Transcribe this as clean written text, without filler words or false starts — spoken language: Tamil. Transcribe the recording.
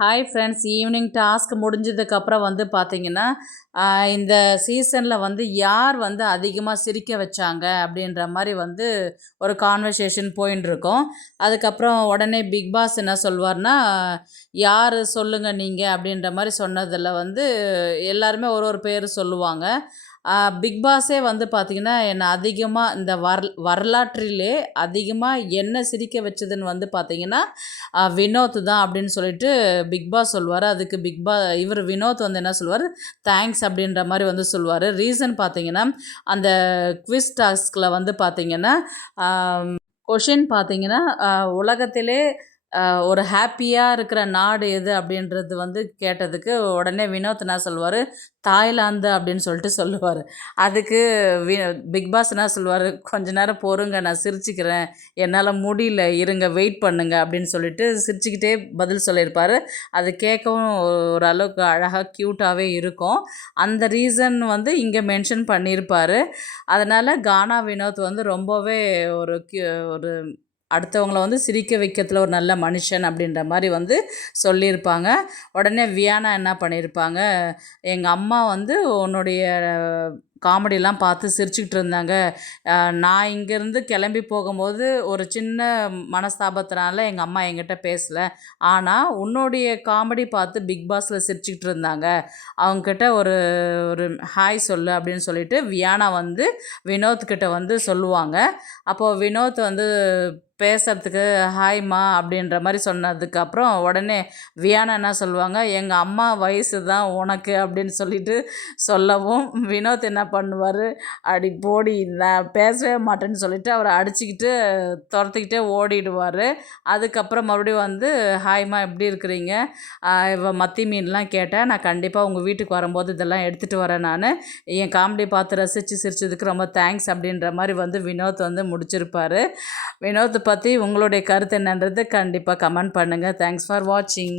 ஹாய் ஃப்ரெண்ட்ஸ், ஈவினிங் டாஸ்க் முடிஞ்சதுக்கப்புறம் வந்து பார்த்தீங்கன்னா, இந்த சீசனில் வந்து யார் வந்து அதிகமாக சிரிக்க வச்சாங்க அப்படின்ற மாதிரி வந்து ஒரு கான்வர்சேஷன் போயின்ட்டுருக்கோம். அதுக்கப்புறம் உடனே பிக் பாஸ் என்ன சொல்வார்னா, யார் சொல்லுங்கள் நீங்கள் அப்படின்ற மாதிரி சொன்னதில் வந்து எல்லாருமே ஒரு ஒரு பேர் சொல்லுவாங்க. பிக் பாஸே வந்து பார்த்திங்கன்னா என்னை அதிகமாக இந்த வரலாற்றிலே அதிகமாக என்ன சிரிக்க வச்சதுன்னு வந்து பார்த்திங்கன்னா வினோத் தான் அப்படின்னு சொல்லிட்டு பிக் பாஸ் சொல்லுவார். அதுக்கு இவர் வினோத் வந்து என்ன சொல்லுவார், தேங்க்ஸ் அப்படின்ற மாதிரி வந்து சொல்லுவார். ரீசன் பார்த்தீங்கன்னா, அந்த குவிஸ் டாஸ்கில் வந்து பார்த்தீங்கன்னா கொஷின் பார்த்தீங்கன்னா உலகத்திலே ஒரு ஹாப்பியாக இருக்கிற நாடு எது அப்படின்றது வந்து கேட்டதுக்கு உடனே வினோத் என்ன சொல்லுவார், தாய்லாந்து அப்படின்னு சொல்லிட்டு சொல்லுவார். அதுக்கு பிக் பாஸ் என்ன சொல்லுவார், கொஞ்ச நேரம் பொறுங்க, நான் சிரிச்சுக்கிறேன், என்னால் முடியல, இருங்க, வெயிட் பண்ணுங்க அப்படின்னு சொல்லிட்டு சிரிச்சுக்கிட்டே பதில் சொல்லியிருப்பார். அது கேட்கவும் ஓரளவுக்கு அழகாக க்யூட்டாகவே இருக்கும். அந்த ரீசன் வந்து இங்கே மென்ஷன் பண்ணியிருப்பார். அதனால் கானா வினோத் வந்து ரொம்பவே ஒரு அடுத்தவங்கள வந்து சிரிக்க வைக்கிறதுல ஒரு நல்ல மனுஷன் அப்படின்ற மாதிரி வந்து சொல்லியிருப்பாங்க. உடனே வியானா என்ன பண்ணியிருப்பாங்க, எங்கள் அம்மா வந்து உன்னுடைய காமெடியெலாம் பார்த்து சிரிச்சுக்கிட்டு இருந்தாங்க. நான் இங்கேருந்து கிளம்பி போகும்போது ஒரு சின்ன மனஸ்தாபத்தினால எங்கள் அம்மா என்கிட்ட பேசலை. ஆனால் உன்னுடைய காமெடி பார்த்து பிக் பாஸில் சிரிச்சுக்கிட்டு இருந்தாங்க. அவங்கக்கிட்ட ஒரு ஒரு ஹாய் சொல்லு அப்படின்னு சொல்லிட்டு வியானா வந்து வினோத்கிட்ட வந்து சொல்லுவாங்க. அப்போது வினோத் வந்து பேசுகிறதுக்கு ஹாய்மா அப்படின்ற மாதிரி சொன்னதுக்கப்புறம் உடனே வியானா என்ன சொல்லுவாங்க, எங்கள் அம்மா வயசு தான் உனக்கு அப்படின்னு சொல்லிட்டு சொல்லவும் வினோத் என்ன பண்ணுவார், அடி போடி, நான் பேசவே மாட்டேன்னு சொல்லிட்டு அவரை அடிச்சுக்கிட்டு துரத்திக்கிட்டே ஓடிடுவார். அதுக்கப்புறம் மறுபடியும் வந்து ஹாய்மா எப்படி இருக்கிறீங்க, மத்தி மீன்லாம் கேட்டேன், நான் கண்டிப்பாக உங்கள் வீட்டுக்கு வரும்போது இதெல்லாம் எடுத்துகிட்டு வரேன், நான் என் காமெடி பார்த்து ரசித்து சிரிச்சதுக்கு ரொம்ப தேங்க்ஸ் அப்படின்ற மாதிரி வந்து வினோத் வந்து முடிச்சிருப்பார். வினோத்தை பற்றி உங்களுடைய கருத்து என்னன்றது கண்டிப்பாக கமெண்ட் பண்ணுங்கள். தேங்க்ஸ் ஃபார் வாட்சிங்.